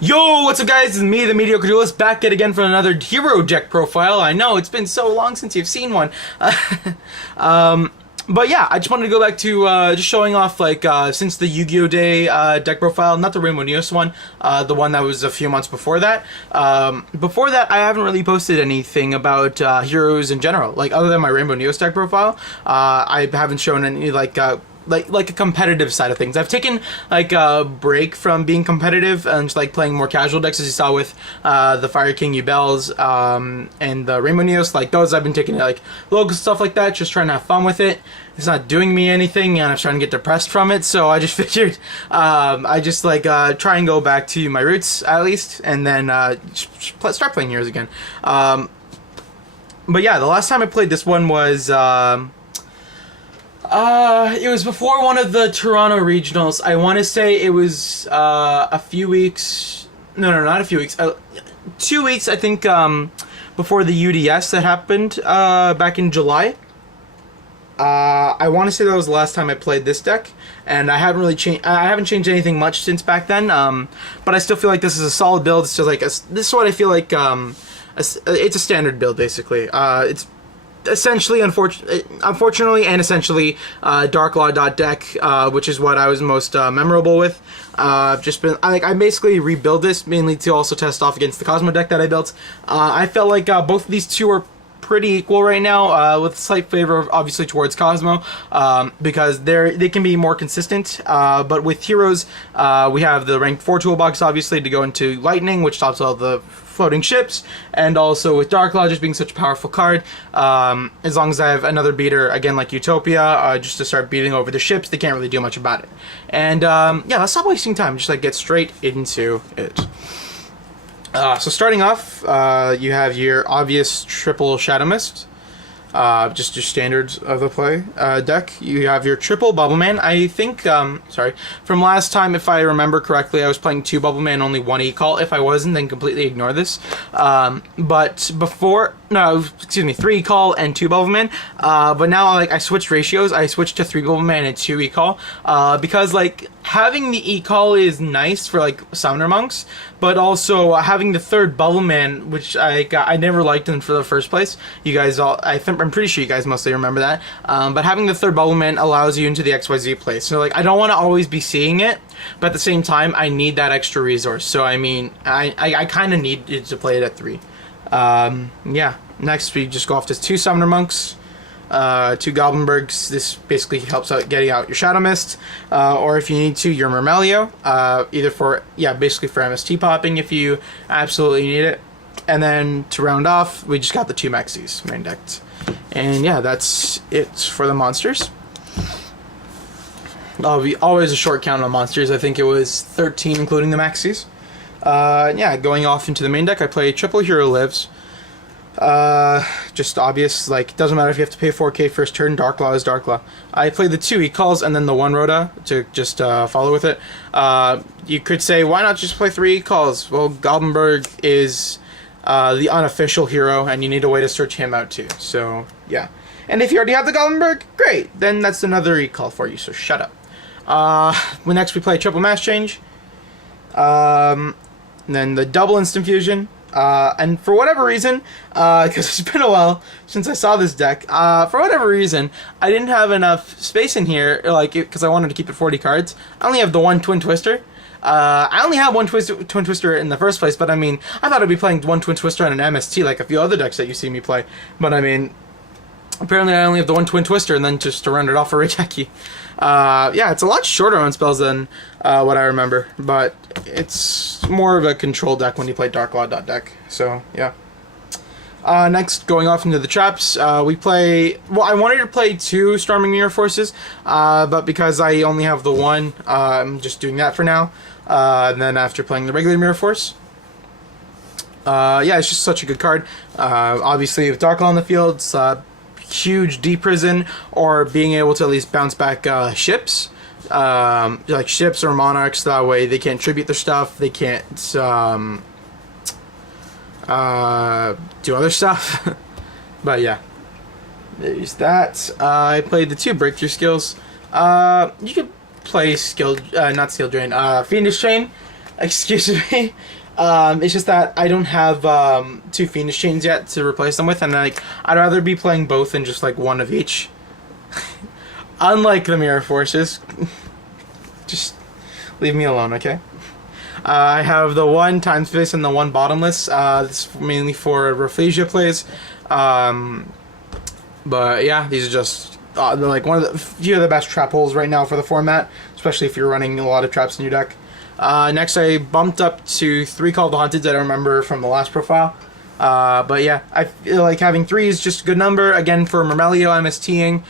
Yo, what's up guys? It's me, the Mediocre Duelist, back yet again for another hero deck profile. I know, it's been so long since you've seen one. But yeah, I just wanted to go back to just showing off, like, since the Yu-Gi-Oh! Day deck profile, not the Rainbow Neos one, the one that was a few months before that. Before that, I haven't really posted anything about heroes in general. Like, other than my Rainbow Neos deck profile, I haven't shown any, like a competitive side of things. I've taken like a break from being competitive and just like playing more casual decks, as you saw with the Fire King Yubels and the Rainbow Neos. Like those, I've been taking like local stuff like that, just trying to have fun with it. It's not doing me anything, and I'm starting to get depressed from it. So I just figured I just like try and go back to my roots at least, and then start playing heroes again. But yeah, the last time I played this one was. It was before one of the Toronto regionals. I want to say it was a few weeks. No, not a few weeks. 2 weeks, I think, before the UDS that happened back in July. I want to say that was the last time I played this deck, and I haven't really changed. I haven't changed anything much since back then. But I still feel like this is a solid build. It's just like this is what I feel like. It's a standard build basically. It's essentially, unfortunately, and essentially, Dark Law.Deck, which is what I was most memorable with. I've just been, I basically rebuild this mainly to also test off against the Cosmo deck that I built. I felt like both of these two are pretty equal right now, with slight favor obviously towards Cosmo, because they can be more consistent. But with heroes, we have the rank 4 toolbox obviously to go into Lightning, which stops all the floating ships, and also with Dark Law just being such a powerful card. As long as I have another beater again like Utopia, just to start beating over the ships, they can't really do much about it. And yeah, let's stop wasting time, just like get straight into it. So starting off, you have your obvious triple Shadow Mist, just your standards of the play deck. You have your triple Bubble Man. I think, sorry, from last time, if I remember correctly, I was playing 2 Bubble Man, only 1 E-Call. If I wasn't, then completely ignore this. But before, no, excuse me, 3 E-Call and 2 Bubble Man. But now, like, I switched ratios. I switched to 3 Bubble Man and 2 E-Call, because, like, having the E-Call is nice for, like, Summoner Monks, but also having the 3rd Bubble Man, which I never liked in for the first place. You guys all, I'm pretty sure you guys mostly remember that. But having the 3rd Bubble Man allows you into the XYZ place. So, like, I don't want to always be seeing it, but at the same time, I need that extra resource. So, I mean, I kind of need to play it at 3. Yeah. Next, we just go off to 2 Summoner Monks. 2 Goblinbergs. This basically helps out getting out your Shadow Mist, or if you need to, your Murmelio, either for, yeah, basically for MST popping if you absolutely need it. And then to round off, we just got the 2 Maxis main decked. And yeah, that's it for the monsters. Always a short count on monsters. I think it was 13 including the Maxis. Yeah, going off into the main deck, I play triple Hero Lives. Just obvious, like, doesn't matter if you have to pay 4K first turn, Dark Law is Dark Law. I play the 2 E-Calls and then the 1 Rhoda to just follow with it. You could say, why not just play 3 E-Calls? Well, Goblinberg is the unofficial hero, and you need a way to search him out too. So, yeah. And if you already have the Goblinberg, great! Then that's another E-Call for you, so shut up. Next we play Triple Mass Change. And then the double Instant Fusion. And for whatever reason, because it's been a while since I saw this deck, for whatever reason, I didn't have enough space in here, like, because I wanted to keep it 40 cards. I only have the 1 Twin Twister. I only have 1 Twin Twister in the first place, but I mean, I thought I'd be playing 1 Twin Twister on an MST like a few other decks that you see me play. But I mean, apparently I only have the 1 Twin Twister, and then just to round it off for Reiteki. Yeah, it's a lot shorter on spells than what I remember, but it's more of a control deck when you play Dark Law.Deck, so yeah. Next, going off into the traps, we play, well, I wanted to play 2 Storming Mirror Forces, but because I only have the 1, I'm just doing that for now, and then after playing the regular Mirror Force. Yeah, it's just such a good card. Obviously, with Dark Law on the field, it's huge deprison, or being able to at least bounce back ships, like ships or monarchs. That way they can't tribute their stuff, they can't do other stuff. But yeah, there's that. I played the 2 breakthrough skills. You could play skill, not skill drain, Fiendish Chain. Excuse me. It's just that I don't have two Phoenix chains yet to replace them with, and like I'd rather be playing both than just like one of each. Unlike the Mirror Forces. Just leave me alone, okay? I have the one Times Fist and the one Bottomless. This is mainly for Rafflesia plays. But yeah, these are just they're like one of the few of the best trap holes right now for the format, especially if you're running a lot of traps in your deck. Next, I bumped up to 3 Call of the Haunted that I remember from the last profile. But yeah, I feel like having 3 is just a good number, again, for Murmelio MSTing,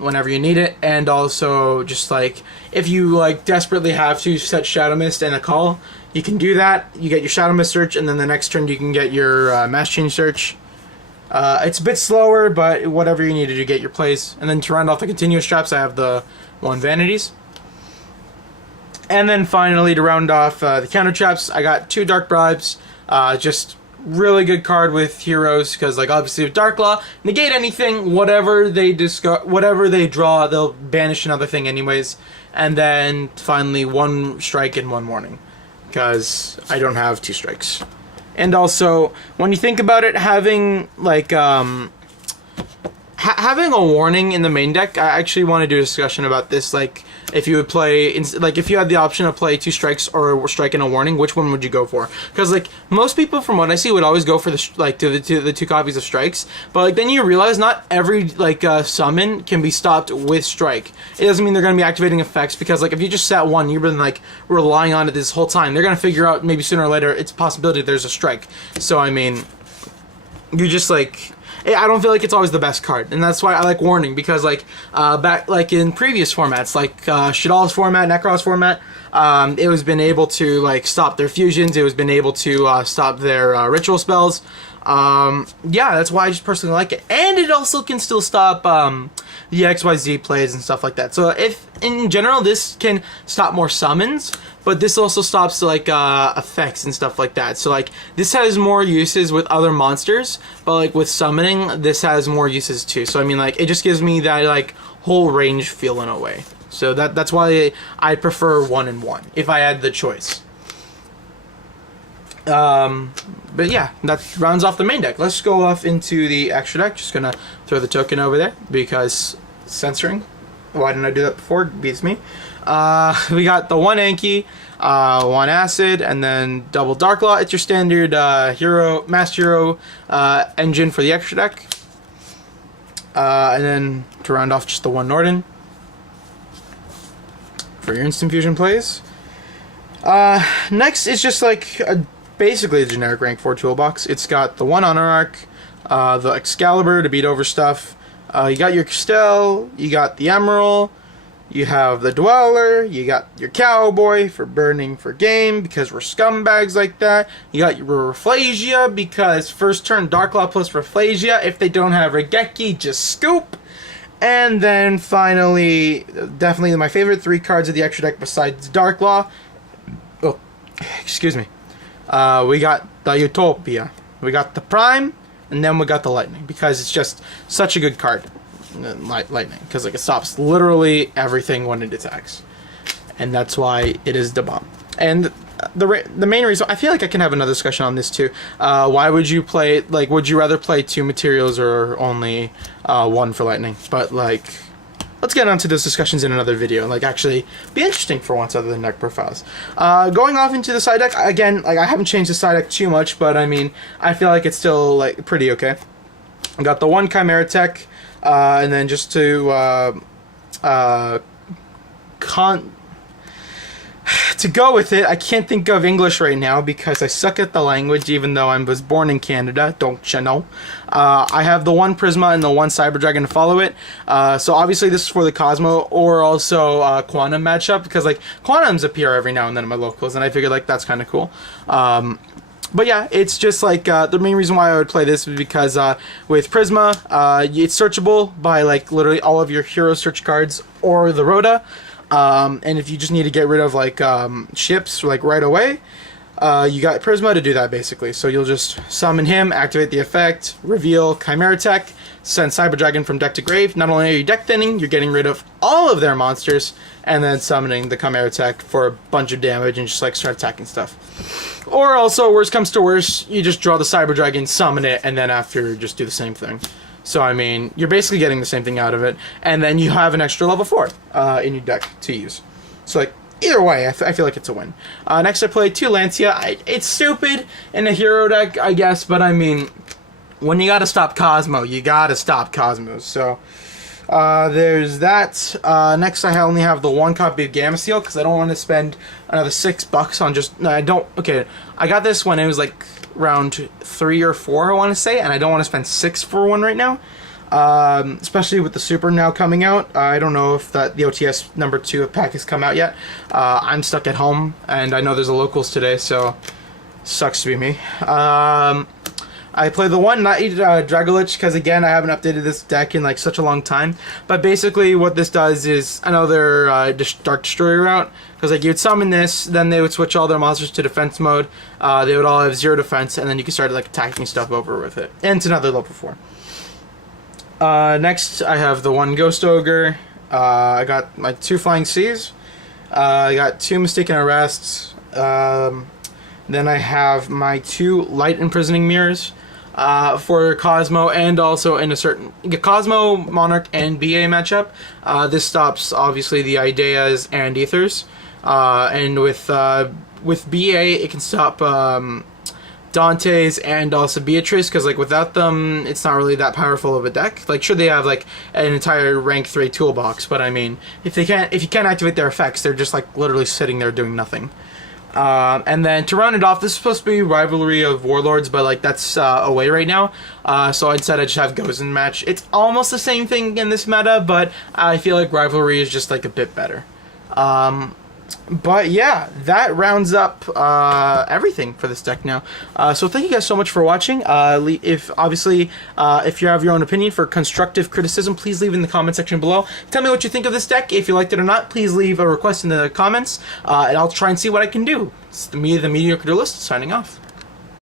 whenever you need it, and also just like, if you like desperately have to set Shadow Mist and a Call, you can do that. You get your Shadow Mist search, and then the next turn you can get your Mass Change search. It's a bit slower, but whatever you need to do, get your plays. And then to round off the continuous traps, I have the 1 Vanities. And then finally, to round off the counter traps, I got 2 Dark Bribes. Just really good card with heroes, because like obviously with Dark Law, negate anything, whatever they draw, they'll banish another thing anyways. And then finally 1 strike and 1 warning, because I don't have 2 strikes. And also, when you think about it, having like having a warning in the main deck, I actually want to do a discussion about this. Like, if you would play, like, if you had the option to play 2 strikes or strike and a warning, which one would you go for? Because like most people, from what I see, would always go for the the 2 copies of strikes. But like then you realize not every like summon can be stopped with strike. It doesn't mean they're going to be activating effects, because like if you just set 1, you've been like relying on it this whole time. They're going to figure out maybe sooner or later it's a possibility there's a strike. So I mean, you're just like, I don't feel like it's always the best card, and that's why I like warning, because like back like in previous formats, like Shadal's format, Necros format, it was been able to like stop their fusions. It was been able to stop their ritual spells. Yeah, that's why I just personally like it, and it also can still stop the XYZ plays and stuff like that. So if in general this can stop more summons, but this also stops like effects and stuff like that. So like this has more uses with other monsters, but like with summoning, this has more uses too. So I mean, like, it just gives me that like whole range feel in a way. So that's why I prefer 1 and 1 if I had the choice. But yeah, that rounds off the main deck. Let's go off into the extra deck. Just gonna throw the token over there because censoring. Why didn't I do that before? It beats me. We got the 1 Anki, 1 Acid, and then double Dark Law. It's your standard Master Hero engine for the extra deck. And then to round off, just the 1 Norden for your instant fusion plays. Next is just like basically a generic rank 4 toolbox. It's got the 1 Honor Arc, the Excalibur to beat over stuff. You got your Castell, you got the Emerald, you have the Dweller, you got your Cowboy for burning for game, because we're scumbags like that. You got your Rafflesia, because first turn Dark Law plus Rafflesia. If they don't have Regeki, just scoop. And then finally, definitely my favorite 3 cards of the extra deck besides Dark Law. Oh, excuse me. We got the Utopia, we got the Prime, and then we got the Lightning, because it's just such a good card. Lightning, because like it stops literally everything when it attacks, and that's why it is the bomb. And the main reason, I feel like I can have another discussion on this too. Why would you play, like, would you rather play 2 materials or only 1 for Lightning? But like, let's get onto those discussions in another video, and like actually be interesting for once other than deck profiles. Going off into the side deck, again, like I haven't changed the side deck too much, but I mean, I feel like it's still like pretty okay. I got the 1 Chimera Tech, and then just to go with it, I can't think of English right now because I suck at the language, even though I was born in Canada, don't you know? I have the 1 Prisma and the 1 Cyber Dragon to follow it. So obviously this is for the Cosmo or also Quantum matchup, because like Quantums appear every now and then in my locals, and I figured like that's kind of cool. But yeah, it's just like the main reason why I would play this is because with Prisma, it's searchable by like literally all of your hero search cards or the Rhoda. And if you just need to get rid of like ships like right away, You got Prisma to do that, basically. So you'll just summon him, activate the effect, reveal Chimera Tech, send Cyber Dragon from deck to grave. Not only are you deck thinning, you're getting rid of all of their monsters, and then summoning the Chimera Tech for a bunch of damage and just like start attacking stuff. Or also, worst comes to worst, you just draw the Cyber Dragon, summon it, and then after just do the same thing. So I mean, you're basically getting the same thing out of it, and then you have an extra level 4 in your deck to use. So like, either way, I feel like it's a win. Next I play 2 Lancia. It's stupid in a hero deck, I guess, but I mean, when you gotta stop Cosmo, you gotta stop Cosmos. So there's that. Next I only have the 1 copy of Gamma Seal, because I don't want to spend another $6 on just... No, I don't... Okay, I got this when it was like round 3 or 4, I want to say, and I don't want to spend 6 for one right now. Especially with the Super now coming out. I don't know if the OTS number 2 pack has come out yet. I'm stuck at home, and I know there's a locals today, so sucks to be me. I play the 1 Dragolich, because again, I haven't updated this deck in like such a long time. But basically what this does is another Dark Destroyer route, because like you would summon this, then they would switch all their monsters to defense mode. They would all have 0 defense, and then you can start like attacking stuff over with it. And it's another level 4. Next, I have the 1 Ghost Ogre. I got my 2 Flying Seas. I got 2 Mistaken Arrests. Then I have my 2 Light Imprisoning Mirrors for Cosmo, and also in a certain Cosmo, Monarch, and BA matchup. This stops obviously the Ideas and Ethers, and with BA it can stop Dante's and also Beatrice, because like without them it's not really that powerful of a deck. Like sure, they have like an entire rank 3 toolbox, but I mean if you can't activate their effects, they're just like literally sitting there doing nothing. And then to round it off, this is supposed to be Rivalry of Warlords, but like that's away right now. So I decided to just have Gozen match. It's almost the same thing in this meta, but I feel like Rivalry is just like a bit better. But yeah, that rounds up everything for this deck now. So thank you guys so much for watching. If you have your own opinion for constructive criticism, please leave in the comment section below. Tell me what you think of this deck. If you liked it or not, please leave a request in the comments, and I'll try and see what I can do. It's me, the Mediocre Duelist, signing off.